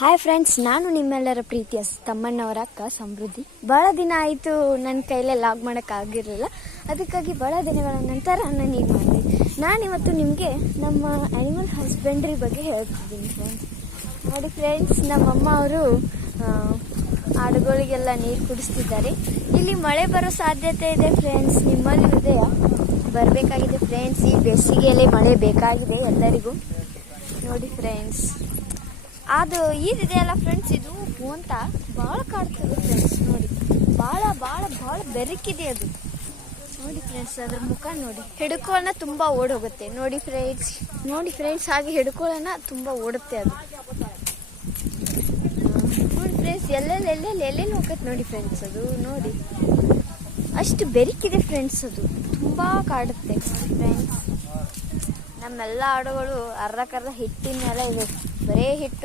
Hi friends, ನಾನು ನಿಮ್ಮೆಲ್ಲರ ಪ್ರೀತಿಯ ತಮ್ಮಣ್ಣವರ ಅಕ್ಕ ಸಮೃದ್ಧಿ. ಭಾಳ ದಿನ ಆಯಿತು ನನ್ನ ಕೈಲೇ ಲಾಗ್ ಮಾಡೋಕ್ಕಾಗಿರಲಿಲ್ಲ. ಅದಕ್ಕಾಗಿ ಭಾಳ ದಿನಗಳ ನಂತರ ನಾನು ಈಗ ಮಾಡಿದೆ. ನಾನಿವತ್ತು ನಿಮಗೆ ನಮ್ಮ ಆ್ಯನಿಮಲ್ ಹಸ್ಬೆಂಡ್ರಿ ಬಗ್ಗೆ ಹೇಳ್ತಿದ್ದೀನಿ ಫ್ರೆಂಡ್ಸ್. ನೋಡಿ ಫ್ರೆಂಡ್ಸ್, ನಮ್ಮಮ್ಮ ಅವರು ಆಡುಗಳಿಗೆಲ್ಲ ನೀರು ಕುಡಿಸ್ತಿದ್ದಾರೆ. ಇಲ್ಲಿ ಮಳೆ ಬರೋ ಸಾಧ್ಯತೆ ಇದೆ ಫ್ರೆಂಡ್ಸ್. ನಿಮ್ಮಲ್ಲಿ ಇದೆಯಾ? ಬರಬೇಕಾಗಿದೆ ಫ್ರೆಂಡ್ಸ್. ಈ ಬೇಸಿಗೆಯಲ್ಲಿ ಮಳೆ ಬೇಕಾಗಿದೆ ಎಲ್ಲರಿಗೂ. ನೋಡಿ ಫ್ರೆಂಡ್ಸ್, ಅದು ಇದೆಯಲ್ಲ ಫ್ರೆಂಡ್ಸ್, ಇದು ಅಂತ ಭಾಳ ಕಾಡ್ತದೆ ಫ್ರೆಂಡ್ಸ್. ನೋಡಿ, ಭಾಳ ಭಾಳ ಭಾಳ ಬೆರಕಿದೆ ಅದು. ನೋಡಿ ಫ್ರೆಂಡ್ಸ್, ಅದ್ರ ಮುಖ ನೋಡಿ. ಹಿಡ್ಕೊಳ್ಳೋಣ ತುಂಬ ಓಡೋಗುತ್ತೆ. ನೋಡಿ ಫ್ರೆಂಡ್ಸ್, ಹಾಗೆ ಹಿಡ್ಕೊಳ್ಳೋಣ ತುಂಬ ಓಡುತ್ತೆ ಅದು. ನೋಡಿ ಫ್ರೆಂಡ್ಸ್, ಎಲ್ಲೆಲ್ಲಿ ಹೋಗುತ್ತೆ ನೋಡಿ ಫ್ರೆಂಡ್ಸ್. ಅದು ನೋಡಿ, ಅಷ್ಟು ಬೆರಕಿದೆ ಫ್ರೆಂಡ್ಸ್. ಅದು ತುಂಬ ಕಾಡುತ್ತೆ. ನೋಡಿ ಫ್ರೆಂಡ್ಸ್, ನಮ್ಮೆಲ್ಲ ಆಡುಗಳು ಅರ್ಧಕ್ಕರ್ಧ ಹಿಟ್ಟಿನ ಮೇಲೆ ಇವೆ. ಬರೇ ಹಿಟ್ಟು